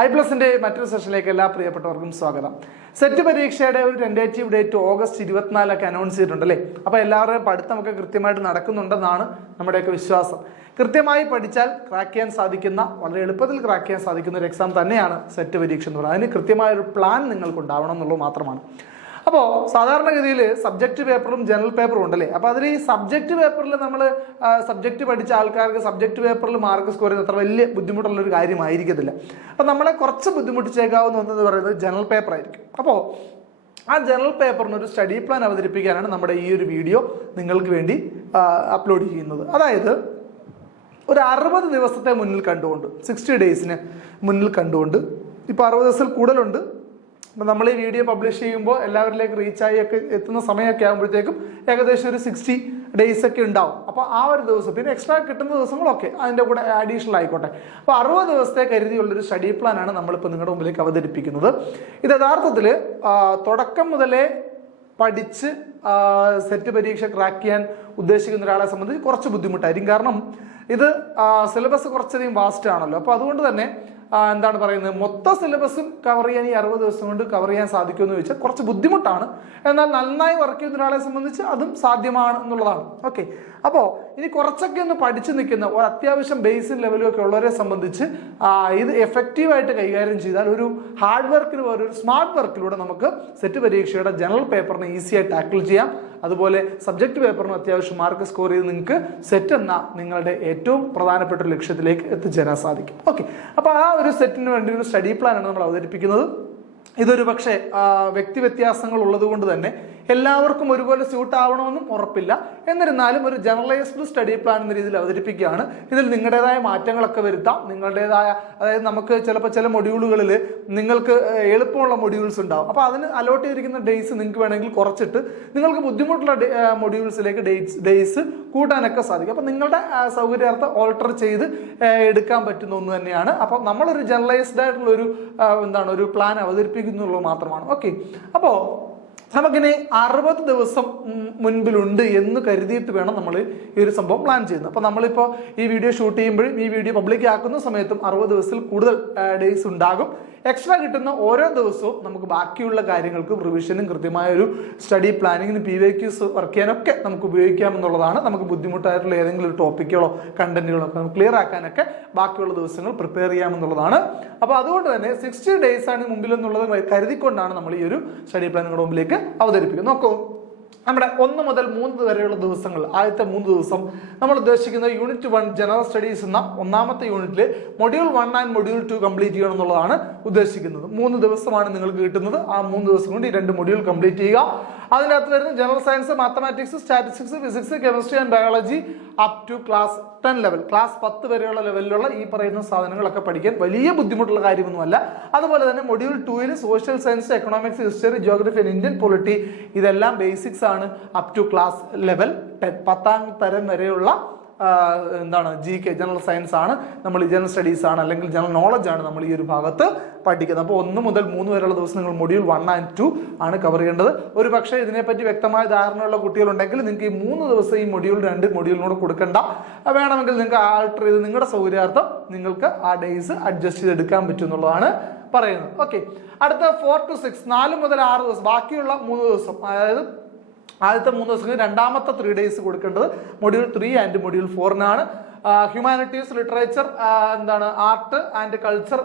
iPlusന്റെ മറ്റൊരു സെഷനിലേക്ക് എല്ലാ പ്രിയപ്പെട്ടവർക്കും സ്വാഗതം. സെറ്റ് പരീക്ഷയുടെ ഒരു ടെന്റേറ്റീവ് ഡേറ്റ് ഓഗസ്റ്റ് 24 ഒക്കെ അനൗൺസ് ചെയ്തിട്ടുണ്ടല്ലേ. അപ്പോൾ എല്ലാവരുടെയും പഠിത്തമൊക്കെ കൃത്യമായിട്ട് നടക്കുന്നുണ്ടെന്നാണ് നമ്മുടെയൊക്കെ വിശ്വാസം. കൃത്യമായി പഠിച്ചാൽ ക്രാക്ക് ചെയ്യാൻ സാധിക്കുന്ന, വളരെ എളുപ്പത്തിൽ ക്രാക്ക് ചെയ്യാൻ സാധിക്കുന്ന ഒരു എക്സാം തന്നെയാണ് സെറ്റ് പരീക്ഷ എന്ന് പറയുന്നത്. അതിന് കൃത്യമായൊരു പ്ലാൻ നിങ്ങൾക്ക് ഉണ്ടാവണം എന്നുള്ളത് മാത്രമാണ്. അപ്പോൾ സാധാരണഗതിയിൽ സബ്ജക്റ്റ് പേപ്പറും ജനറൽ പേപ്പറും ഉണ്ടല്ലേ. അപ്പോൾ അതിൽ ഈ സബ്ജക്റ്റ് പേപ്പറിൽ നമ്മൾ സബ്ജക്റ്റ് പഠിച്ച ആൾക്കാർക്ക് സബ്ജക്റ്റ് പേപ്പറിൽ മാർക്ക് സ്കോർ ചെയ്യുന്നത് അത്ര വലിയ ബുദ്ധിമുട്ടുള്ളൊരു കാര്യമായിരിക്കത്തില്ല. അപ്പോൾ നമ്മളെ കുറച്ച് ബുദ്ധിമുട്ടിച്ചേക്കാവുന്ന ഒന്നെന്ന് പറയുന്നത് ജനറൽ പേപ്പർ ആയിരിക്കും. അപ്പോൾ ആ ജനറൽ പേപ്പറിന് ഒരു സ്റ്റഡി പ്ലാൻ അവതരിപ്പിക്കാനാണ് നമ്മുടെ ഈ ഒരു വീഡിയോ നിങ്ങൾക്ക് വേണ്ടി അപ്ലോഡ് ചെയ്യുന്നത്. അതായത് ഒരു 60 ദിവസത്തെ മുന്നിൽ കണ്ടുകൊണ്ട്, 60 ഡേയ്സിന് മുന്നിൽ കണ്ടുകൊണ്ട്, ഇപ്പോൾ 60 ദിവസത്തിൽ കൂടുതലുണ്ട്. അപ്പം നമ്മൾ ഈ വീഡിയോ പബ്ലിഷ് ചെയ്യുമ്പോൾ എല്ലാവരിലേക്ക് റീച്ചായി ഒക്കെ എത്തുന്ന സമയമൊക്കെ ആകുമ്പോഴത്തേക്കും ഏകദേശം ഒരു 60 ഡേയ്സ് ഒക്കെ ഉണ്ടാവും. അപ്പോൾ ആ ഒരു ദിവസം പിന്നെ എക്സ്ട്രാ കിട്ടുന്ന ദിവസങ്ങളൊക്കെ അതിൻ്റെ കൂടെ അഡീഷണൽ ആയിക്കോട്ടെ. അപ്പോൾ 60 ദിവസത്തെ കരുതിയുള്ളൊരു സ്റ്റഡി പ്ലാനാണ് നമ്മളിപ്പോൾ നിങ്ങളുടെ മുമ്പിലേക്ക് അവതരിപ്പിക്കുന്നത്. ഇത് യഥാർത്ഥത്തിൽ തുടക്കം മുതലേ പഠിച്ച് സെറ്റ് പരീക്ഷ ക്രാക്ക് ചെയ്യാൻ ഉദ്ദേശിക്കുന്ന ഒരാളെ സംബന്ധിച്ച് കുറച്ച് ബുദ്ധിമുട്ടായിരിക്കും. കാരണം ഇത് സിലബസ് കുറച്ചധികം വാസ്റ്റ് ആണല്ലോ. അപ്പോൾ അതുകൊണ്ട് തന്നെ എന്താണ് പറയുന്നത്, മൊത്തം സിലബസും കവർ ചെയ്യാൻ ഈ 60 ദിവസം കൊണ്ട് കവർ ചെയ്യാൻ സാധിക്കുമെന്ന് ചോദിച്ചാൽ കുറച്ച് ബുദ്ധിമുട്ടാണ്. എന്നാൽ നന്നായി വർക്ക് ചെയ്യുന്ന ഒരാളെ സംബന്ധിച്ച് അതും സാധ്യമാണ് എന്നുള്ളതാണ്. ഓക്കെ, അപ്പോൾ ഇനി കുറച്ചൊക്കെ ഒന്ന് പഠിച്ചു നിൽക്കുന്ന ഒരു അത്യാവശ്യം ബേസിക് ലെവലും ഒക്കെ ഉള്ളവരെ സംബന്ധിച്ച് ഇത് എഫക്റ്റീവായിട്ട് കൈകാര്യം ചെയ്താൽ ഒരു ഹാർഡ് വർക്കിന് ഒരു സ്മാർട്ട് വർക്കിലൂടെ നമുക്ക് സെറ്റ് പരീക്ഷയുടെ ജനറൽ പേപ്പറിനെ ഈസിയായി ടാക്കിൾ ചെയ്യാം. അതുപോലെ സബ്ജക്ട് പേപ്പറിനും അത്യാവശ്യം മാർക്ക് സ്കോർ ചെയ്ത് നിങ്ങൾക്ക് സെറ്റ് എന്ന നിങ്ങളുടെ ഏറ്റവും പ്രധാനപ്പെട്ട ഒരു ലക്ഷ്യത്തിലേക്ക് എത്തിച്ചേരാൻ സാധിക്കും. ഓക്കെ, അപ്പോൾ ആ ഒരു സെറ്റിന് വേണ്ടി ഒരു സ്റ്റഡി പ്ലാനാണ് നമ്മൾ അവതരിപ്പിക്കുന്നത്. ഇതൊരു പക്ഷേ വ്യക്തി വ്യത്യാസങ്ങൾ ഉള്ളത് കൊണ്ട് തന്നെ എല്ലാവർക്കും ഒരുപോലെ സ്യൂട്ട് ആവണമെന്നും ഉറപ്പില്ല. എന്നിരുന്നാലും ഒരു ജനറലൈസ്ഡ് സ്റ്റഡി പ്ലാൻ എന്ന രീതിയിൽ അവതരിപ്പിക്കുകയാണ്. ഇതിൽ നിങ്ങളുടേതായ മാറ്റങ്ങളൊക്കെ വരുത്താം. നിങ്ങളുടേതായ, അതായത് നമുക്ക് ചിലപ്പോൾ ചില മൊഡ്യൂളുകളിൽ നിങ്ങൾക്ക് എളുപ്പമുള്ള മൊഡ്യൂൾസ് ഉണ്ടാവും. അപ്പോൾ അതിന് അലോട്ട് ചെയ്തിരിക്കുന്ന ഡേയ്സ് നിങ്ങൾക്ക് വേണമെങ്കിൽ കുറച്ചിട്ട് നിങ്ങൾക്ക് ബുദ്ധിമുട്ടുള്ള മൊഡ്യൂൾസിലേക്ക് ഡേയ്സ് കൂട്ടാനൊക്കെ സാധിക്കും. അപ്പോൾ നിങ്ങളുടെ സൗകര്യാർത്ഥം ഓൾട്ടർ ചെയ്ത് എടുക്കാൻ പറ്റുന്ന ഒന്ന് തന്നെയാണ്. അപ്പോൾ നമ്മളൊരു ജനറലൈസ്ഡ് ആയിട്ടുള്ള ഒരു പ്ലാൻ അവതരിപ്പിക്കുന്നുള്ളത് മാത്രമാണ്. ഓക്കെ, അപ്പോൾ നമുക്കിനി 60 ദിവസം മുൻപിലുണ്ട് എന്ന് കരുതിയിട്ട് വേണം നമ്മൾ ഈ ഒരു സംഭവം പ്ലാൻ ചെയ്യുന്നത്. അപ്പോൾ നമ്മളിപ്പോൾ ഈ വീഡിയോ ഷൂട്ട് ചെയ്യുമ്പോഴും ഈ വീഡിയോ പബ്ലിക് ആക്കുന്ന സമയത്തും 60 ദിവസത്തിൽ കൂടുതൽ ഡേയ്സ് ഉണ്ടാകും. എക്സ്ട്രാ കിട്ടുന്ന ഓരോ ദിവസവും നമുക്ക് ബാക്കിയുള്ള കാര്യങ്ങൾക്കും റിവിഷനും കൃത്യമായ ഒരു സ്റ്റഡി പ്ലാനിങ്ങിന് PYQs വർക്ക് ചെയ്യാനൊക്കെ നമുക്ക് ഉപയോഗിക്കാമെന്നുള്ളതാണ്. നമുക്ക് ബുദ്ധിമുട്ടായിട്ടുള്ള ഏതെങ്കിലും ഒരു ടോപ്പിക്കുകളോ കണ്ടന്റുകളോ ഒക്കെ നമുക്ക് ക്ലിയർ ആക്കാനൊക്കെ ബാക്കിയുള്ള ദിവസങ്ങൾ പ്രിപ്പയർ ചെയ്യാമെന്നുള്ളതാണ്. അപ്പോൾ അതുകൊണ്ട് തന്നെ 60 ഡേയ്സ് ആണ് മുമ്പിൽ എന്നുള്ളത് കരുതിക്കൊണ്ടാണ് നമ്മൾ ഈ ഒരു സ്റ്റഡി പ്ലാൻ നിങ്ങളുടെ മുമ്പിലേക്ക് അവതരിപ്പിക്കുന്നത്. നോക്കൂ, നമ്മുടെ 1 മുതൽ 3 വരെയുള്ള ദിവസങ്ങൾ, ആദ്യത്തെ 3 ദിവസം നമ്മൾ ഉദ്ദേശിക്കുന്ന യൂണിറ്റ് 1 ജനറൽ സ്റ്റഡീസ് എന്ന ഒന്നാമത്തെ യൂണിറ്റിൽ മൊഡ്യൂൾ 1 ആൻഡ് മൊഡ്യൂൾ 2 കംപ്ലീറ്റ് ചെയ്യണം എന്നുള്ളതാണ് ഉദ്ദേശിക്കുന്നത്. 3 ദിവസമാണ് നിങ്ങൾക്ക് കിട്ടുന്നത്. ആ 3 ദിവസം കൊണ്ട് ഈ 2 മൊഡ്യൂൾ കംപ്ലീറ്റ് ചെയ്യുക. അതിനകത്ത് വരുന്ന general science, mathematics, statistics, physics, chemistry and biology up to class 10 level, class 10 വരെയുള്ള ലെവലിലുള്ള ഈ പറയുന്ന സാധനങ്ങളൊക്കെ പഠിക്കാൻ വലിയ ബുദ്ധിമുട്ടുള്ള കാര്യമൊന്നുമല്ല. അതുപോലെ തന്നെ module 2 social science, economics, history, geography and Indian polity, ഇതെല്ലാം ബേസിക്സ് ആണ്. അപ് ടു ക്ലാസ് ലെവൽ 10, 10ാം തരം വരെയുള്ള GK ജനറൽ സയൻസ് ആണ് നമ്മൾ, ജനറൽ സ്റ്റഡീസ് ആണ്, അല്ലെങ്കിൽ ജനറൽ നോളജ് ആണ് നമ്മൾ ഈ ഒരു ഭാഗത്ത് പഠിക്കുന്നത്. അപ്പോൾ 1 മുതൽ 3 വരെയുള്ള ദിവസം നിങ്ങൾ മൊഡ്യൂൾ 1 ആൻഡ് 2 ആണ് കവർ ചെയ്യേണ്ടത്. ഒരു പക്ഷേ ഇതിനെപ്പറ്റി വ്യക്തമായ ധാരണയുള്ള കുട്ടികളുണ്ടെങ്കിൽ നിങ്ങൾക്ക് ഈ 3 ദിവസം ഈ മൊഡ്യൂൾ 2 മൊഡ്യൂളിനോട് കൊടുക്കണ്ട. വേണമെങ്കിൽ നിങ്ങൾക്ക് ആൾട്ടർ ചെയ്ത് നിങ്ങളുടെ സൗകര്യാർത്ഥം നിങ്ങൾക്ക് ആ ഡേയ്സ് അഡ്ജസ്റ്റ് ചെയ്തെടുക്കാൻ പറ്റും എന്നുള്ളതാണ് പറയുന്നത്. ഓക്കെ, അടുത്ത 4 to 6, 4 മുതൽ 6 ദിവസം, ബാക്കിയുള്ള 3 ദിവസം, അതായത് ആദ്യത്തെ 3 ദിവസങ്ങളിൽ രണ്ടാമത്തെ 3 ഡേയ്സ് കൊടുക്കേണ്ടത് module 3 and module 4 humanities, literature, art and culture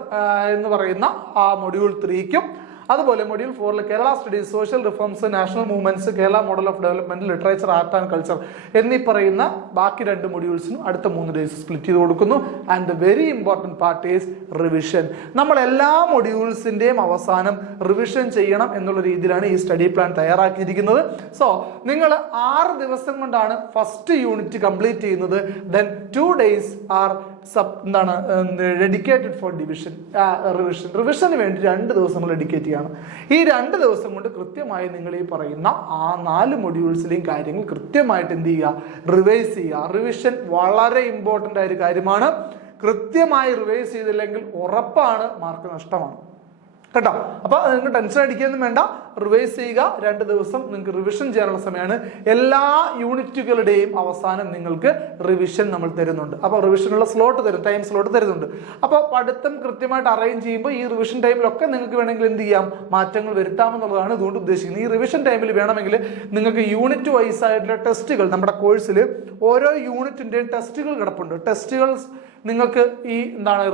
എന്ന് പറയുന്ന ആ മൊഡ്യൂൾ 3ക്കും, അതുപോലെ module 4 Kerala studies, social reforms, national movements, Kerala model of development, literature, art and culture എന്നീ പറയുന്ന ബാക്കി 2 മൊഡ്യൂൾസിനും അടുത്ത 3 ഡേയ്സ് സ്പ്ലിറ്റ് ചെയ്ത് കൊടുക്കുന്നു. And the very important part is revision. നമ്മൾ എല്ലാ മൊഡ്യൂൾസിന്റെയും അവസാനം റിവിഷൻ ചെയ്യണം എന്നുള്ള രീതിയിലാണ് ഈ സ്റ്റഡി പ്ലാൻ തയ്യാറാക്കിയിരിക്കുന്നത്. സോ നിങ്ങൾ 6 ദിവസം കൊണ്ടാണ് ഫസ്റ്റ് യൂണിറ്റ് കംപ്ലീറ്റ് ചെയ്യുന്നത്. Then 2 days are dedicated for റിവിഷന് വേണ്ടി 2 ദിവസങ്ങൾ ഡെഡിക്കേറ്റ് ചെയ്യണം. ഈ 2 ദിവസം കൊണ്ട് കൃത്യമായി നിങ്ങൾ ഈ പറയുന്ന ആ 4 മൊഡ്യൂൾസിലെയും കാര്യങ്ങൾ കൃത്യമായിട്ട് എന്ത് ചെയ്യുക, റിവൈസ് ചെയ്യുക. റിവിഷൻ വളരെ ഇമ്പോർട്ടൻ്റ് ആയ ഒരു കാര്യമാണ്. കൃത്യമായി റിവൈസ് ചെയ്തില്ലെങ്കിൽ ഉറപ്പാണ് മാർക്ക് നഷ്ടമാണ് കേട്ടോ. അപ്പോൾ നിങ്ങൾക്ക് ടെൻഷൻ അടിക്കുകയൊന്നും വേണ്ട. റിവൈസ് ചെയ്യുക. 2 ദിവസം നിങ്ങൾക്ക് റിവിഷൻ ചെയ്യാനുള്ള സമയമാണ്. എല്ലാ യൂണിറ്റുകളുടെയും അവസാനം നിങ്ങൾക്ക് റിവിഷൻ നമ്മൾ തരുന്നുണ്ട്. അപ്പോൾ റിവിഷനുള്ള സ്ലോട്ട് തരും, ടൈം സ്ലോട്ട് തരുന്നുണ്ട്. അപ്പോൾ പഠിത്തം കൃത്യമായിട്ട് അറേഞ്ച് ചെയ്യുമ്പോൾ ഈ റിവിഷൻ ടൈമിലൊക്കെ നിങ്ങൾക്ക് വേണമെങ്കിൽ എന്ത് ചെയ്യാം, മാറ്റങ്ങൾ വരുത്താമെന്നുള്ളതാണ് ഇതുകൊണ്ട് ഉദ്ദേശിക്കുന്നത്. ഈ റിവിഷൻ ടൈമിൽ വേണമെങ്കിൽ നിങ്ങൾക്ക് യൂണിറ്റ് വൈസ് ആയിട്ടുള്ള ടെസ്റ്റുകൾ, നമ്മുടെ കോഴ്സിൽ ഓരോ യൂണിറ്റിന്റെയും ടെസ്റ്റുകൾ കിടപ്പുണ്ട്. ടെസ്റ്റുകൾ നിങ്ങൾക്ക് ഈ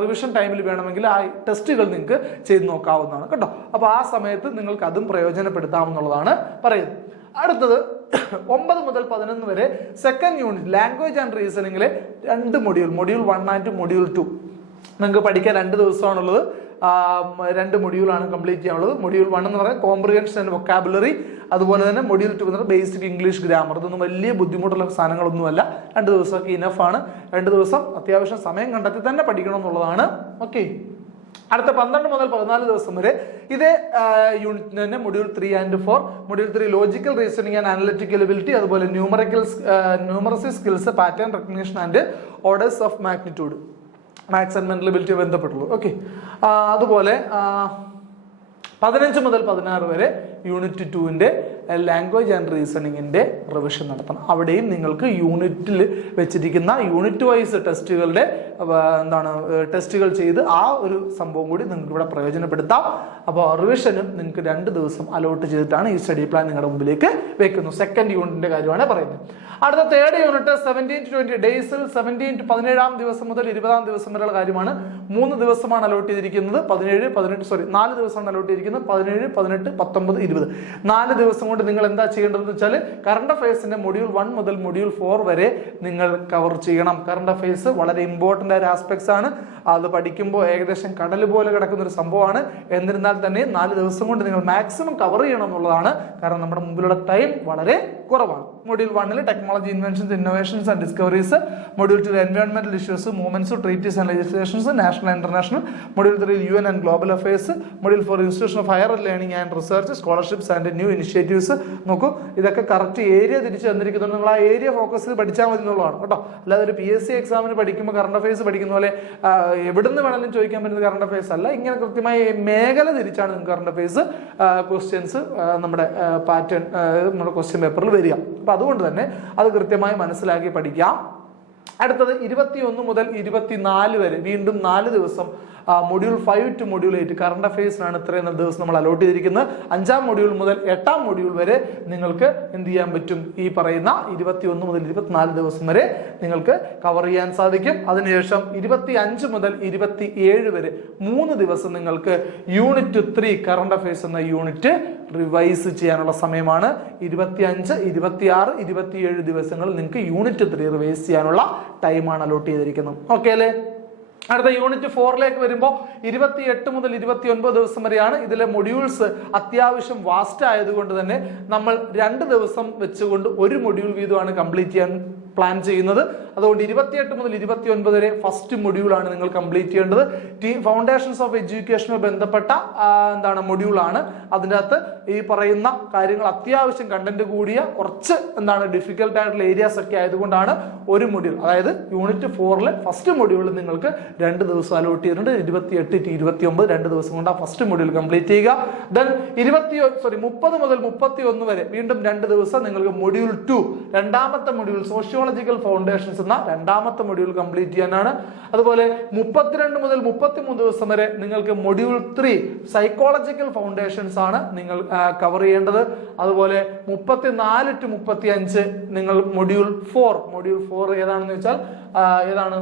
റിവിഷൻ ടൈമിൽ വേണമെങ്കിൽ ആ ടെസ്റ്റുകൾ നിങ്ങൾക്ക് ചെയ്ത് നോക്കാവുന്നതാണ് കേട്ടോ. അപ്പോൾ ആ സമയത്ത് നിങ്ങൾക്ക് അതും പ്രയോജനപ്പെടുത്താമെന്നുള്ളതാണ് പറയുന്നത്. അടുത്തത് 9 മുതൽ 11 വരെ സെക്കൻഡ് യൂണിറ്റ് ലാംഗ്വേജ് ആൻഡ് റീസണിങ്ങിലെ 2 മൊഡ്യൂൾ 1 ആൻഡ് മൊഡ്യൂൾ 2 നിങ്ങൾക്ക് പഠിക്കാൻ 2 ദിവസമാണുള്ളത്. 2 മൊഡ്യൂളാണ് കംപ്ലീറ്റ് ചെയ്യാനുള്ളത്. മൊഡ്യൂൾ 1 എന്ന് പറയുന്നത് കോംപ്രിഹെൻഷൻ ആൻഡ് വൊക്കാബുലറി, അതുപോലെ തന്നെ മൊഡ്യൂൾ 2 എന്ന് പറയുന്നത് ബേസിക് ഇംഗ്ലീഷ് ഗ്രാമർ. ഇതൊന്നും വലിയ ബുദ്ധിമുട്ടുള്ള സാധനങ്ങളൊന്നുമല്ല. 2 ദിവസമൊക്കെ ഇനഫാണ്. 2 ദിവസം അത്യാവശ്യം സമയം കണ്ടെത്തി തന്നെ പഠിക്കണം എന്നുള്ളതാണ്. ഓക്കെ, അടുത്ത 12 മുതൽ 14 ദിവസം വരെ ഇതേ യൂണിറ്റിന് തന്നെ module 3 and 4. Module 3 logical reasoning and analytical ability, അതുപോലെ numeracy skills, pattern recognition and orders of magnitude, maths and mental ability ബന്ധപ്പെട്ടുള്ളൂ. ഓക്കെ, അതുപോലെ 15 മുതൽ 16 വരെ യൂണിറ്റ് 2ന്റെ ലാംഗ്വേജ് ആൻഡ് റീസണിങ്ങിന്റെ റിവിഷൻ നടത്തണം. അവിടെയും നിങ്ങൾക്ക് യൂണിറ്റിൽ വെച്ചിരിക്കുന്ന യൂണിറ്റ് വൈസ് ടെസ്റ്റുകളുടെ ടെസ്റ്റുകൾ ചെയ്ത് ആ ഒരു സംഭവം കൂടി നിങ്ങൾക്ക് ഇവിടെ പ്രയോജനപ്പെടുത്താം. അപ്പോൾ റിവിഷനും നിങ്ങൾക്ക് 2 ദിവസം അലോട്ട് ചെയ്തിട്ടാണ് ഈ സ്റ്റഡി പ്ലാൻ നിങ്ങളുടെ മുമ്പിലേക്ക് വെക്കുന്നത്. സെക്കൻഡ് യൂണിറ്റിന്റെ കാര്യമാണ് പറയുന്നത്. അടുത്ത 3rd യൂണിറ്റ് 17 to 20 ഡേയ്സിൽ 17-17 ദിവസം മുതൽ 20 ദിവസം വരെയുള്ള കാര്യമാണ്. 3 ദിവസമാണ് അലോട്ട് ചെയ്തിരിക്കുന്നത്. 4 ദിവസമാണ് അലോട്ട് ചെയ്തിരിക്കുന്നത്. 17, 18, 19, 20 4 ദിവസം കൊണ്ട് നിങ്ങൾ എന്താ ചെയ്യേണ്ടതെന്ന് വെച്ചാൽ കറണ്ട് അഫയേഴ്സിന്റെ മൊഡ്യൂൾ 1 മുതൽ മൊഡ്യൂൾ 4 വരെ നിങ്ങൾ കവർ ചെയ്യണം. കറണ്ട് അഫയേഴ്സ് വളരെ ഇമ്പോർട്ടന്റ് ആയ ആസ്പെക്ട്സ് ആണ്. അത് പഠിക്കുമ്പോൾ ഏകദേശം കടൽ പോലെ കിടക്കുന്ന ഒരു സംഭവമാണ്. എന്നിരുന്നാൽ തന്നെ 4 ദിവസം കൊണ്ട് നിങ്ങൾ മാക്സിമം കവർ ചെയ്യണം എന്നുള്ളതാണ്. കാരണം നമ്മുടെ മുമ്പിലുള്ള ടൈം വളരെ കുറവാണ്. Module 1 technology inventions, innovations and discoveries. Module 2 എൻവയോൺമെന്റൽ issues, movements, treaties and legislations, national and international. Module 3 UN and global affairs. Module 4 institution of higher learning and research, scholarships and new initiatives. നോക്കൂ, ഇതൊക്കെ correct area തിരിച്ചു തന്നിരിക്കുന്നുണ്ട്. നിങ്ങൾ ആ area focus ചെയ്ത് പഠിച്ചാൽ മതി എന്നുള്ളതാണ് കേട്ടോ. അല്ലാതെ ഒരു PSC എക്സാമിന് പഠിക്കുമ്പോൾ കറണ്ട് അഫയേഴ്സ് പഠിക്കുന്ന പോലെ എവിടുന്ന് വേണമെങ്കിലും ചോദിക്കാൻ പറ്റുന്ന കറണ്ട് അഫയേഴ്സ് അല്ല. ഇങ്ങനെ കൃത്യമായ മേഖല തിരിച്ചാണ് നിങ്ങൾക്ക് കറണ്ട് അഫയേഴ്സ് ക്വസ്റ്റ്യൻസ് നമ്മുടെ പാറ്റേൺ നമ്മുടെ ക്വസ്റ്റ്യൻ പേപ്പറിൽ വരിക. അപ്പൊ അതുകൊണ്ട് തന്നെ അത് കൃത്യമായി മനസ്സിലാക്കി പഠിക്കാം. അടുത്തത് 21 മുതൽ 24 വരെ വീണ്ടും 4 ദിവസം മൊഡ്യൂൾ 5 to മൊഡ്യൂൾ 8 കറണ്ട് അഫയേഴ്സിനാണ് ഇത്രയും ദിവസം നമ്മൾ അലോട്ട് ചെയ്തിരിക്കുന്നത്. 5ാം മൊഡ്യൂൾ മുതൽ 8ാം മൊഡ്യൂൾ വരെ നിങ്ങൾക്ക് എന്ത് ചെയ്യാൻ പറ്റും, ഈ പറയുന്ന 21 മുതൽ 24 ദിവസം വരെ നിങ്ങൾക്ക് കവർ ചെയ്യാൻ സാധിക്കും. അതിനുശേഷം 25 മുതൽ 27 വരെ 3 ദിവസം നിങ്ങൾക്ക് യൂണിറ്റ് 3 കറണ്ട് അഫയേഴ്സ് എന്ന യൂണിറ്റ് റിവൈസ് ചെയ്യാനുള്ള സമയമാണ്. 25, 26, 27 ദിവസങ്ങളിൽ നിങ്ങൾക്ക് യൂണിറ്റ് 3 റിവൈസ് ചെയ്യാനുള്ള ടൈമാണ് അലോട്ട് ചെയ്തിരിക്കുന്നത്. ഓക്കെ അല്ലേ? അടുത്ത യൂണിറ്റ് 4ലേക്ക് വരുമ്പോൾ 28 മുതൽ 29 ദിവസം വരെയാണ്. ഇതിലെ മൊഡ്യൂൾസ് അത്യാവശ്യം വാസ്റ്റ് ആയതുകൊണ്ട് തന്നെ നമ്മൾ 2 ദിവസം വെച്ചുകൊണ്ട് ഒരു മൊഡ്യൂൾ വീതമാണ് കംപ്ലീറ്റ് ചെയ്യാൻ പ്ലാൻ ചെയ്യുന്നത്. അതുകൊണ്ട് 28 മുതൽ 29 വരെ ഫസ്റ്റ് മൊഡ്യൂളാണ് നിങ്ങൾ കംപ്ലീറ്റ് ചെയ്യേണ്ടത്. ഫൗണ്ടേഷൻസ് ഓഫ് എഡ്യൂക്കേഷനുമായി ബന്ധപ്പെട്ട മൊഡ്യൂളാണ്. അതിൻ്റെ അകത്ത് ഈ പറയുന്ന കാര്യങ്ങൾ അത്യാവശ്യം കണ്ടന്റ് കൂടിയ കുറച്ച് ഡിഫിക്കൽട്ട് ആയിട്ടുള്ള ഏരിയാസ് ഒക്കെ ആയതുകൊണ്ടാണ് ഒരു മൊഡ്യൂൾ, അതായത് യൂണിറ്റ് 4ലെ ഫസ്റ്റ് മൊഡ്യൂളിൽ നിങ്ങൾക്ക് 2 ദിവസം അലോട്ട് ചെയ്തിട്ടുണ്ട്. 28 to 29 2 ദിവസം കൊണ്ട് ആ ഫസ്റ്റ് മൊഡ്യൂൾ കംപ്ലീറ്റ് ചെയ്യുക. ദെൻ 30 മുതൽ 31 വരെ വീണ്ടും 2 ദിവസം നിങ്ങൾക്ക് മൊഡ്യൂൾ 2 രണ്ടാമത്തെ മൊഡ്യൂൾ സോഷ്യോളജിക്കൽ ഫൗണ്ടേഷൻസ് എന്ന രണ്ടാമത്തെ മൊഡ്യൂൾ കംപ്ലീറ്റ് ചെയ്യാനാണ്. അതുപോലെ 32 മുതൽ 33 ദിവസം വരെ നിങ്ങൾക്ക് മൊഡ്യൂൾ 3 സൈക്കോളജിക്കൽ ഫൗണ്ടേഷൻസ് ആണ് നിങ്ങൾ കവർ ചെയ്യേണ്ടത്. അതുപോലെ 34 to 35 നിങ്ങൾ മൊഡ്യൂൾ 4 ഏതാണെന്ന് വെച്ചാൽ ഏതാണ്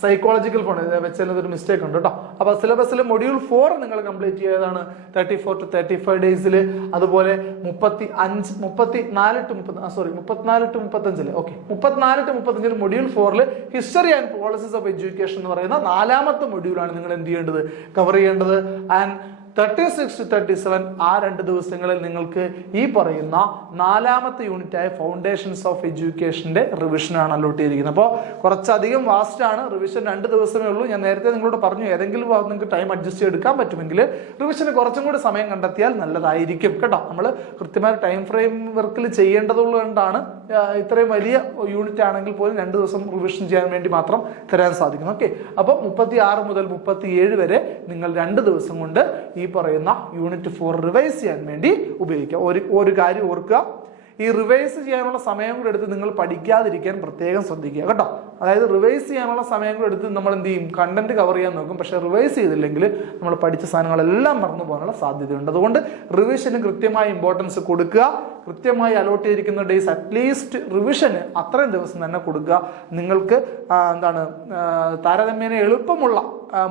സൈക്കോളജിക്കൽ ഫൗണ്ടേഷൻ വെച്ചാൽ ഒരു മിസ്റ്റേക്ക് ഉണ്ട് കേട്ടോ. അപ്പൊ സിലബസിൽ മൊഡ്യൂൾ 4 നിങ്ങൾ കംപ്ലീറ്റ് ചെയ്തതാണ് 34 to 35 ഡേയ്സിൽ. അതുപോലെ 34 to 35 okay 34 to 35 module 4 history and policies of education എന്ന് പറയുന്ന 4ാമത്തെ മൊഡ്യൂളാണ് നിങ്ങൾ എന്ത് ചെയ്യേണ്ടത്, കവർ ചെയ്യേണ്ടത്. ആൻഡ് 36 to 37 ആ 2 ദിവസങ്ങളിൽ നിങ്ങൾക്ക് ഈ പറയുന്ന 4ാമത്തെ യൂണിറ്റായ ഫൗണ്ടേഷൻസ് ഓഫ് എഡ്യൂക്കേഷന്റെ റിവിഷനാണ് അലോട്ട് ചെയ്തിരിക്കുന്നത്. അപ്പോൾ കുറച്ചധികം വാസ്റ്റ് ആണ്. റിവിഷൻ 2 ദിവസമേ ഉള്ളൂ. ഞാൻ നേരത്തെ നിങ്ങളോട് പറഞ്ഞു ഏതെങ്കിലും നിങ്ങൾക്ക് ടൈം അഡ്ജസ്റ്റ് ചെയ്തെടുക്കാൻ പറ്റുമെങ്കിൽ റിവിഷന് കുറച്ചും കൂടി സമയം കണ്ടെത്തിയാൽ നല്ലതായിരിക്കും കേട്ടോ. നമ്മൾ കൃത്യമായ ടൈം ഫ്രെയിം വർക്കിൽ ചെയ്യേണ്ടതുകൊണ്ടാണ് ഇത്രയും വലിയ യൂണിറ്റ് ആണെങ്കിൽ പോലും 2 ദിവസം റിവിഷൻ ചെയ്യാൻ വേണ്ടി മാത്രം തരാൻ സാധിക്കും. ഓക്കെ, അപ്പോൾ 36 മുതൽ 37 വരെ നിങ്ങൾ 2 ദിവസം കൊണ്ട് ഈ പറയുന്ന യൂണിറ്റ് 4 റിവൈസ് ചെയ്യാൻ വേണ്ടി ഉപയോഗിക്കുക. ഒരു കാര്യം ഓർക്കുക, ഈ റിവൈസ് ചെയ്യാനുള്ള സമയം കൂടെ എടുത്ത് നിങ്ങൾ പഠിക്കാതിരിക്കാൻ പ്രത്യേകം ശ്രദ്ധിക്കുക കേട്ടോ. അതായത് റിവൈസ് ചെയ്യാനുള്ള സമയം കൂടെ എടുത്ത് നമ്മൾ എന്ത് ചെയ്യും, കണ്ടന്റ് കവർ ചെയ്യാൻ നോക്കും. പക്ഷെ റിവൈസ് ചെയ്തില്ലെങ്കിൽ നമ്മൾ പഠിച്ച സാധനങ്ങളെല്ലാം മറന്നു പോകാനുള്ള സാധ്യതയുണ്ട്. അതുകൊണ്ട് റിവിഷന് കൃത്യമായ ഇമ്പോർട്ടൻസ് കൊടുക്കുക. കൃത്യമായി അലോട്ട് ചെയ്തിരിക്കുന്ന ഡേയ്സ് അറ്റ്ലീസ്റ്റ് റിവിഷന് അത്രയും ദിവസം തന്നെ കൊടുക്കുക. നിങ്ങൾക്ക് താരതമ്യേന എളുപ്പമുള്ള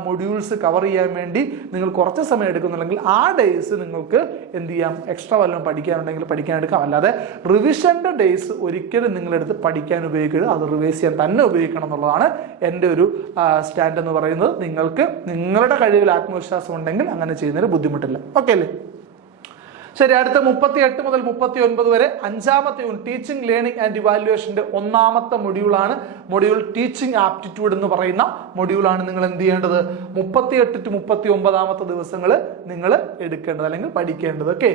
മൊഡ്യൂൾസ് കവർ ചെയ്യാൻ വേണ്ടി നിങ്ങൾ കുറച്ച് സമയം എടുക്കുന്നുണ്ടെങ്കിൽ ആ ഡേയ്സ് നിങ്ങൾക്ക് എന്ത് ചെയ്യാം, എക്സ്ട്രാ വല്ലതും പഠിക്കാനുണ്ടെങ്കിൽ പഠിക്കാൻ എടുക്കാം. അല്ലാതെ റിവിഷന്റെ ഡേയ്സ് ഒരിക്കലും നിങ്ങളെടുത്ത് പഠിക്കാൻ ഉപയോഗിക്കരുത്. അത് റിവൈസ് ചെയ്യാൻ തന്നെ ഉപയോഗിക്കണം എന്നുള്ളതാണ് എൻ്റെ ഒരു സ്റ്റാൻഡ് എന്ന് പറയുന്നത്. നിങ്ങൾക്ക് നിങ്ങളുടെ കഴിവിൽ ആത്മവിശ്വാസം ഉണ്ടെങ്കിൽ അങ്ങനെ ചെയ്യുന്നതിന് ബുദ്ധിമുട്ടില്ല. ഓക്കെ അല്ലേ? ശരി, അടുത്ത 38 മുതൽ 39 വരെ 5ാമത്തെ യൂണിറ്റ് ടീച്ചിങ് ലേണിംഗ് ആൻഡ് ഇവാലുവേഷന്റെ 1ാമത്തെ മൊഡ്യൂളാണ്. മൊഡ്യൂൾ ടീച്ചിങ് ആപ്റ്റിറ്റ്യൂഡ് എന്ന് പറയുന്ന മൊഡ്യൂളാണ് നിങ്ങൾ എന്ത് ചെയ്യേണ്ടത്, 38 to 39ാമത്തെ ദിവസങ്ങൾ നിങ്ങൾ എടുക്കേണ്ടത് അല്ലെങ്കിൽ പഠിക്കേണ്ടത്. ഓക്കെ,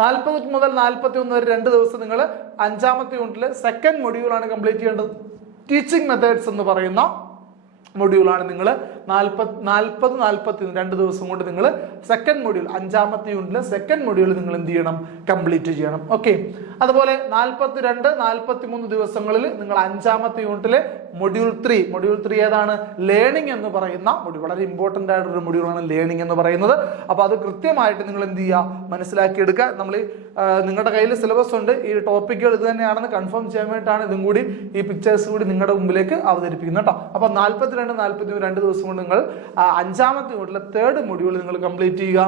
40 മുതൽ 41 വരെ 2 ദിവസം നിങ്ങൾ 5ാമത്തെ യൂണിറ്റിലെ സെക്കൻഡ് മൊഡ്യൂളാണ് കംപ്ലീറ്റ് ചെയ്യേണ്ടത്. ടീച്ചിങ് മെത്തേഡ്സ് എന്ന് പറയുന്ന മൊഡ്യൂളാണ് നിങ്ങൾ 40-41 2 ദിവസം കൊണ്ട് നിങ്ങൾ സെക്കൻഡ് മൊഡ്യൂൾ 5ാമത്തെ യൂണിറ്റിലെ സെക്കൻഡ് മൊഡ്യൂൾ നിങ്ങൾ എന്ത് ചെയ്യണം, കംപ്ലീറ്റ് ചെയ്യണം. ഓക്കെ, അതുപോലെ 42-43 ദിവസങ്ങളിൽ നിങ്ങൾ 5ാമത്തെ യൂണിറ്റിലെ മൊഡ്യൂൾ 3 ഏതാണ്, ലേണിംഗ് എന്ന് പറയുന്ന മൊഡ്യൂൾ. വളരെ ഇമ്പോർട്ടന്റ് ആയിട്ടൊരു മൊഡ്യൂളാണ് ലേണിംഗ് എന്ന് പറയുന്നത്. അപ്പൊ അത് കൃത്യമായിട്ട് നിങ്ങൾ എന്ത് ചെയ്യുക, മനസ്സിലാക്കി എടുക്കുക. നമ്മൾ നിങ്ങളുടെ കയ്യിൽ സിലബസ് ഉണ്ട്, ഈ ടോപ്പിക്കുകൾ ഇത് തന്നെയാണെന്ന് കൺഫേം ചെയ്യാൻ വേണ്ടിയിട്ടാണ് ഇതും കൂടി ഈ പിക്ചേഴ്സ് കൂടി നിങ്ങളുടെ മുമ്പിലേക്ക് അവതരിപ്പിക്കുന്നത് കേട്ടോ. അപ്പൊ 42-43 2 ദിവസം കൊണ്ട് നിങ്ങൾ 5ാമത്തെ യൂണിറ്റിലെ തേർഡ് മൊഡ്യൂൾ നിങ്ങൾ കംപ്ലീറ്റ് ചെയ്യുക.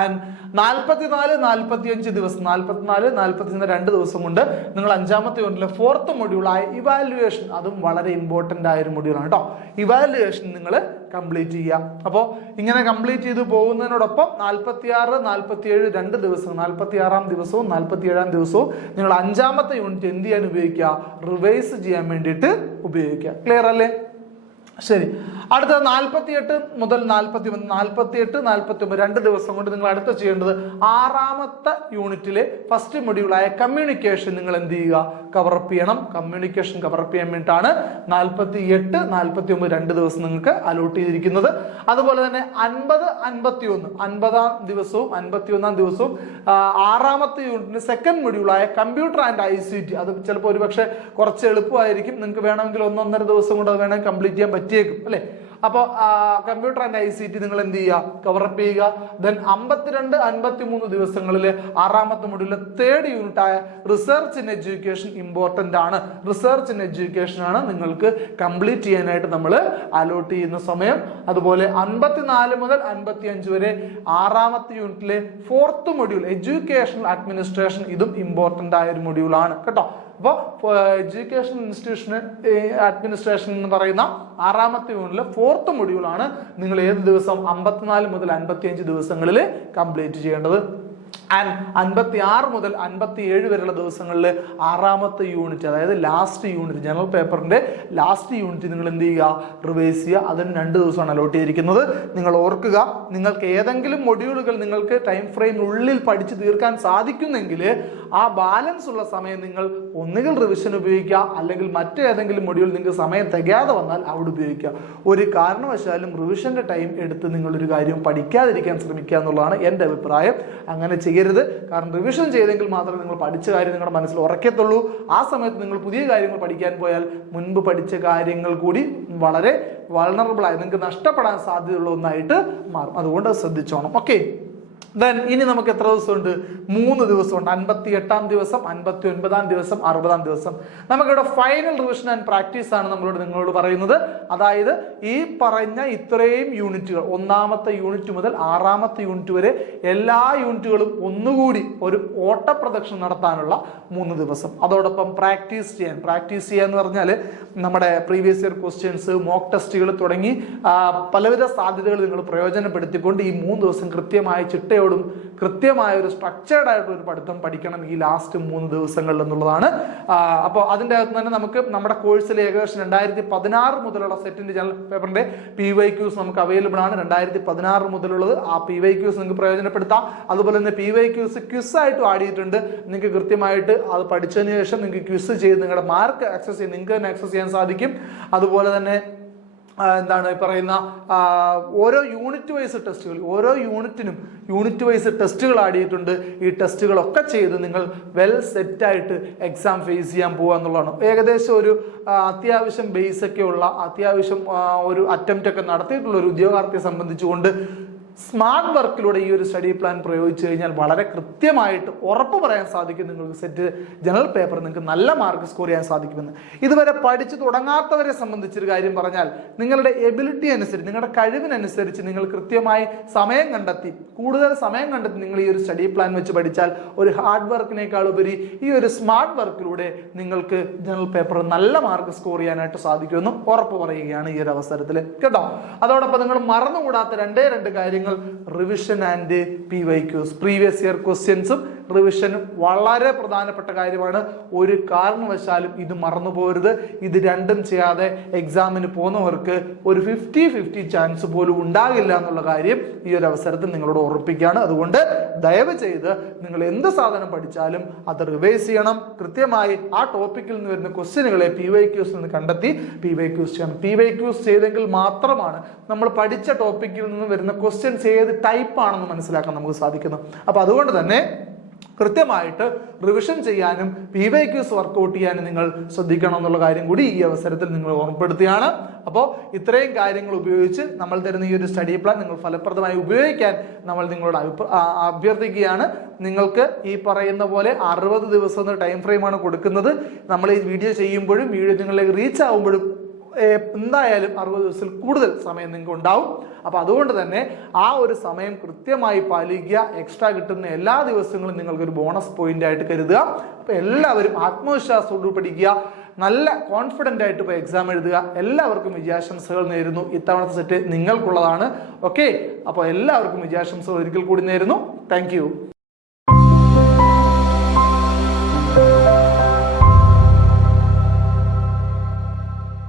ആൻഡ് 44-45 ദിവസം 44-45 2 ദിവസം കൊണ്ട് നിങ്ങൾ 5ാമത്തെ യൂണിറ്റിലെ 4th മൊഡ്യൂളായ ഇവാലുവേഷൻ, അതും വളരെ ഇമ്പോർട്ടന്റ് ആയ ഒരു മൊഡ്യൂളാണ് കേട്ടോ. ഇവാലുവേഷൻ നിങ്ങൾ കംപ്ലീറ്റ് ചെയ്യുക. അപ്പോൾ ഇങ്ങനെ കംപ്ലീറ്റ് ചെയ്ത് പോകുന്നതിനോടൊപ്പം 46-47 2 ദിവസം 46ാം ദിവസവും 47ാം ദിവസവും നിങ്ങൾ 5ാമത്തെ യൂണിറ്റ് എന്ത് ചെയ്യാൻ ഉപയോഗിക്കുക, റിവൈസ് ചെയ്യാൻ വേണ്ടിയിട്ട് ഉപയോഗിക്കുക. ക്ലിയർ അല്ലേ? ശരി, അടുത്ത 48 മുതൽ 49 2 ദിവസം കൊണ്ട് നിങ്ങൾ അടുത്ത ചെയ്യേണ്ടത് 6ാമത്തെ യൂണിറ്റിലെ ഫസ്റ്റ് മൊഡ്യൂളായ കമ്മ്യൂണിക്കേഷൻ നിങ്ങൾ എന്ത് ചെയ്യുക, കവറപ്പ് ചെയ്യണം. കമ്മ്യൂണിക്കേഷൻ കവറപ്പ് ചെയ്യാൻ വേണ്ടിയിട്ടാണ് 48-49 2 ദിവസം നിങ്ങൾക്ക് അലോട്ട് ചെയ്തിരിക്കുന്നത്. അതുപോലെ തന്നെ 50-51 ദിവസവും 51ാം ദിവസവും 6ാമത്തെ യൂണിറ്റിന് സെക്കൻഡ് മൊഡ്യൂളായ കമ്പ്യൂട്ടർ ആൻഡ് ICT. അത് ചിലപ്പോൾ ഒരുപക്ഷെ കുറച്ച് എളുപ്പമായിരിക്കും. നിങ്ങൾക്ക് വേണമെങ്കിൽ 1-1.5 ദിവസം കൊണ്ട് അത് വേണമെങ്കിൽ കംപ്ലീറ്റ് ചെയ്യാൻ പറ്റിയേക്കും അല്ലെ. അപ്പോൾ കമ്പ്യൂട്ടർ ആൻഡ് ICT നിങ്ങൾ എന്ത് ചെയ്യുക, കവറപ്പ് ചെയ്യുക. ദെൻ 52-53 ദിവസങ്ങളിൽ 6ാമത്തെ മൊഡ്യൂളിലെ തേർഡ് യൂണിറ്റ് ആയ റിസർച്ച് ഇൻ എഡ്യൂക്കേഷൻ ഇമ്പോർട്ടന്റ് ആണ്. റിസർച്ച് ഇൻ എഡ്യൂക്കേഷൻ ആണ് നിങ്ങൾക്ക് കംപ്ലീറ്റ് ചെയ്യാനായിട്ട് നമ്മൾ അലോട്ട് ചെയ്യുന്ന സമയം. അതുപോലെ 54 മുതൽ 55 വരെ 6ാമത്തെ യൂണിറ്റിലെ 4th മൊഡ്യൂൾ എഡ്യൂക്കേഷണൽ അഡ്മിനിസ്ട്രേഷൻ, ഇതും ഇമ്പോർട്ടന്റ് ആയ ഒരു മൊഡ്യൂളാണ് കേട്ടോ. അപ്പോൾ എഡ്യൂക്കേഷൻ ഇൻസ്റ്റിറ്റ്യൂഷൻ അഡ്മിനിസ്ട്രേഷൻ എന്ന് പറയുന്ന 6ാമത്തെ യൂണിറ്റിലെ 4th മൊഡ്യൂളാണ് നിങ്ങൾ ഏത് ദിവസം 54 മുതൽ 55 ദിവസങ്ങളിൽ കംപ്ലീറ്റ് ചെയ്യേണ്ടത്. ആൻഡ് 56 മുതൽ 57 വരെയുള്ള ദിവസങ്ങളിൽ 6ാമത്തെ യൂണിറ്റ്, അതായത് ലാസ്റ്റ് യൂണിറ്റ്, ജനറൽ പേപ്പറിന്റെ ലാസ്റ്റ് യൂണിറ്റ് നിങ്ങൾ എന്ത് ചെയ്യുക, റിവൈസ് ചെയ്യുക. അതിന് 2 ദിവസമാണ് അലോട്ട് ചെയ്തിരിക്കുന്നത്. നിങ്ങൾ ഓർക്കുക, നിങ്ങൾക്ക് ഏതെങ്കിലും മൊഡ്യൂളുകൾ നിങ്ങൾക്ക് ടൈം ഫ്രെയിമിനുള്ളിൽ പഠിച്ചു തീർക്കാൻ സാധിക്കുന്നെങ്കിൽ ആ ബാലൻസ് ഉള്ള സമയം നിങ്ങൾ ഒന്നുകിൽ റിവിഷൻ ഉപയോഗിക്കുക, അല്ലെങ്കിൽ മറ്റേതെങ്കിലും മൊഡ്യൂൾ നിങ്ങൾക്ക് സമയം തികയാതെ വന്നാൽ അവിടെ ഉപയോഗിക്കുക. ഒരു കാരണവശാലും റിവിഷന്റെ ടൈം എടുത്ത് നിങ്ങളൊരു കാര്യം പഠിക്കാതിരിക്കാൻ ശ്രമിക്കുക എന്നുള്ളതാണ് എൻ്റെ അഭിപ്രായം. അങ്ങനെ ചെയ്യരുത്. കാരണം റിവിഷൻ ചെയ്തെങ്കിൽ മാത്രമേ നിങ്ങൾ പഠിച്ച കാര്യം നിങ്ങളുടെ മനസ്സിൽ ഉറക്കത്തുള്ളൂ. ആ സമയത്ത് നിങ്ങൾ പുതിയ കാര്യങ്ങൾ പഠിക്കാൻ പോയാൽ മുൻപ് പഠിച്ച കാര്യങ്ങൾ കൂടി വളരെ വൾണറബിൾ ആയി നിങ്ങൾക്ക് നഷ്ടപ്പെടാൻ സാധ്യതയുള്ള ഒന്നായിട്ട് മാറും. അതുകൊണ്ട് ശ്രദ്ധിച്ചോണം. ഓക്കെ, ദെൻ ഇനി നമുക്ക് എത്ര ദിവസമുണ്ട്, 3 ദിവസമുണ്ട്. 58ാം ദിവസം, 59ാം ദിവസം, 60ാം ദിവസം. നമുക്കിവിടെ ഫൈനൽ റിവിഷൻ ആൻഡ് പ്രാക്ടീസ് ആണ് നിങ്ങളോട് പറയുന്നത്. അതായത് ഈ പറഞ്ഞ ഇത്രയും യൂണിറ്റുകൾ 1ാമത്തെ യൂണിറ്റ് മുതൽ 6ാമത്തെ യൂണിറ്റ് വരെ എല്ലാ യൂണിറ്റുകളും ഒന്നുകൂടി ഒരു ഓട്ടപ്രദക്ഷിണം നടത്താനുള്ള 3 ദിവസം. അതോടൊപ്പം പ്രാക്ടീസ് ചെയ്യുക എന്ന് പറഞ്ഞാൽ നമ്മുടെ പ്രീവിയസ് ഇയർ ക്വസ്റ്റ്യൻസ്, മോക്ക് ടെസ്റ്റുകൾ തുടങ്ങി പലവിധ സാധ്യതകൾ നിങ്ങൾ പ്രയോജനപ്പെടുത്തിക്കൊണ്ട് ഈ 3 ദിവസം കൃത്യമായി ചിട്ടയോടെ ശ്രദ്ധയോടും കൃത്യമായ ഒരു സ്ട്രക്ചേർഡ് ആയിട്ടുള്ള ഒരു പഠിത്തം പഠിക്കണം ഈ ലാസ്റ്റ് 3 ദിവസങ്ങളിൽ എന്നുള്ളതാണ്. അപ്പോൾ അതിൻ്റെ അകത്ത് തന്നെ നമുക്ക് നമ്മുടെ കോഴ്സിൽ ഏകദേശം 2016 മുതലുള്ള സെറ്റിന്റെ ജനറൽ പേപ്പറിന്റെ PYQs നമുക്ക് അവൈലബിൾ ആണ്. 2016 മുതലുള്ളത് ആ PYQs നിങ്ങൾക്ക് പ്രയോജനപ്പെടുത്താം. അതുപോലെ തന്നെ PYQs ക്വിസ് ആയിട്ട് ആഡ് ചെയ്തിട്ടുണ്ട്. നിങ്ങൾക്ക് കൃത്യമായിട്ട് അത് പഠിച്ചതിന് ശേഷം നിങ്ങൾക്ക് ക്വിസ് ചെയ്ത് നിങ്ങളുടെ മാർക്ക് ആക്സസ് ചെയ്ത് നിങ്ങൾക്ക് തന്നെ ആക്സസ് ചെയ്യാൻ സാധിക്കും. അതുപോലെ തന്നെ എന്താണ് പറയുന്ന ഓരോ യൂണിറ്റ് വൈസ് ടെസ്റ്റുകൾ, ഓരോ യൂണിറ്റിനും യൂണിറ്റ് വൈസ് ടെസ്റ്റുകൾ ആഡ് ചെയ്തിട്ടുണ്ട്. ഈ ടെസ്റ്റുകളൊക്കെ ചെയ്ത് നിങ്ങൾ വെൽ സെറ്റായിട്ട് എക്സാം ഫേസ് ചെയ്യാൻ പോകുക എന്നുള്ളതാണ്. ഏകദേശം ഒരു അത്യാവശ്യം ബേസ് ഒക്കെ ഉള്ള അത്യാവശ്യം ഒരു അറ്റംപ്റ്റ് ഒക്കെ നടത്തിയിട്ടുള്ള ഒരു ഉദ്യോഗാർത്ഥിയെ സംബന്ധിച്ചുകൊണ്ട് സ്മാർട്ട് വർക്കിലൂടെ ഈ ഒരു സ്റ്റഡി പ്ലാൻ പ്രയോഗിച്ചു കഴിഞ്ഞാൽ വളരെ കൃത്യമായിട്ട് ഉറപ്പ് പറയാൻ സാധിക്കും നിങ്ങൾക്ക് സെറ്റ് ജനറൽ പേപ്പർ നിങ്ങൾക്ക് നല്ല മാർക്ക് സ്കോർ ചെയ്യാൻ സാധിക്കുമെന്ന്. ഇതുവരെ പഠിച്ചു തുടങ്ങാത്തവരെ സംബന്ധിച്ചൊരു കാര്യം പറഞ്ഞാൽ നിങ്ങളുടെ എബിലിറ്റി അനുസരിച്ച് നിങ്ങളുടെ കഴിവിനനുസരിച്ച് നിങ്ങൾ കൃത്യമായി സമയം കണ്ടെത്തി കൂടുതൽ സമയം കണ്ടെത്തി നിങ്ങൾ ഈ ഒരു സ്റ്റഡി പ്ലാൻ വെച്ച് പഠിച്ചാൽ ഒരു ഹാർഡ് വർക്കിനേക്കാൾ ഉപരി ഈ ഒരു സ്മാർട്ട് വർക്കിലൂടെ നിങ്ങൾക്ക് ജനറൽ പേപ്പർ നല്ല മാർക്ക് സ്കോർ ചെയ്യാനായിട്ട് സാധിക്കുമെന്നും ഉറപ്പ് പറയുകയാണ് ഈ ഒരു അവസരത്തിൽ കേട്ടോ. അതോടൊപ്പം നിങ്ങൾ മറന്നുകൂടാത്ത രണ്ട് കാര്യങ്ങൾ revision and PYQs, previous year ക്വസ്റ്റ്യൻസും റിവിഷനും വളരെ പ്രധാനപ്പെട്ട കാര്യമാണ്. ഒരു കാരണവശാലും ഇത് മറന്നു പോകരുത്. ഇത് രണ്ടും ചെയ്യാതെ എക്സാമിന് പോകുന്നവർക്ക് ഒരു 50-50 ചാൻസ് പോലും ഉണ്ടാകില്ല എന്നുള്ള കാര്യം ഈ ഒരു അവസരത്തിൽ നിങ്ങളോട് ഓർമ്മിപ്പിക്കുകയാണ്. അതുകൊണ്ട് ദയവ് ചെയ്ത് നിങ്ങൾ എന്ത് സാധനം പഠിച്ചാലും അത് റിവൈസ് ചെയ്യണം. കൃത്യമായി ആ ടോപ്പിക്കിൽ നിന്ന് വരുന്ന ക്വസ്റ്റ്യനുകളെ PYQs നിന്ന് കണ്ടെത്തി PYQs ചെയ്യണം. PYQs ചെയ്തെങ്കിൽ മാത്രമാണ് നമ്മൾ പഠിച്ച ടോപ്പിക്കിൽ നിന്ന് വരുന്ന ക്വസ്റ്റ്യൻസ് ഏത് ടൈപ്പ് ആണെന്ന് മനസ്സിലാക്കാൻ നമുക്ക് സാധിക്കുന്നു. അപ്പൊ അതുകൊണ്ട് തന്നെ കൃത്യമായിട്ട് റിവിഷൻ ചെയ്യാനും PYQs വർക്കൗട്ട് ചെയ്യാനും നിങ്ങൾ ശ്രദ്ധിക്കണം എന്നുള്ള കാര്യം കൂടി ഈ അവസരത്തിൽ നിങ്ങൾ ഓർമ്മപ്പെടുത്തുകയാണ്. അപ്പോൾ ഇത്രയും കാര്യങ്ങൾ ഉപയോഗിച്ച് നമ്മൾ തരുന്ന ഈ ഒരു സ്റ്റഡി പ്ലാൻ നിങ്ങൾ ഫലപ്രദമായി ഉപയോഗിക്കാൻ നമ്മൾ നിങ്ങളോട് അഭ്യർത്ഥിക്കുകയാണ്. നിങ്ങൾക്ക് ഈ പറയുന്ന പോലെ 60 ദിവസം ടൈം ഫ്രെയിമാണ് കൊടുക്കുന്നത്. നമ്മൾ ഈ വീഡിയോ ചെയ്യുമ്പോഴും വീഡിയോ നിങ്ങളിലേക്ക് റീച്ച് ആകുമ്പോഴും എന്തായാലും 60 ദിവസത്തിൽ കൂടുതൽ സമയം നിങ്ങൾക്ക് ഉണ്ടാവും. അപ്പൊ അതുകൊണ്ട് തന്നെ ആ ഒരു സമയം കൃത്യമായി പാലിക്കുക. എക്സ്ട്രാ കിട്ടുന്ന എല്ലാ ദിവസങ്ങളും നിങ്ങൾക്കൊരു ബോണസ് പോയിന്റ് ആയിട്ട് കരുതുക. അപ്പൊ എല്ലാവരും ആത്മവിശ്വാസത്തോട് പഠിക്കുക, നല്ല കോൺഫിഡന്റ് ആയിട്ട് പോയി എക്സാം എഴുതുക. എല്ലാവർക്കും വിജയാശംസകൾ നേരുന്നു. ഇത്തവണത്തെ സെറ്റ് നിങ്ങൾക്കുള്ളതാണ്. ഓക്കെ, അപ്പോൾ എല്ലാവർക്കും വിജയാശംസകൾ ഒരിക്കൽ കൂടി നേരുന്നു. താങ്ക്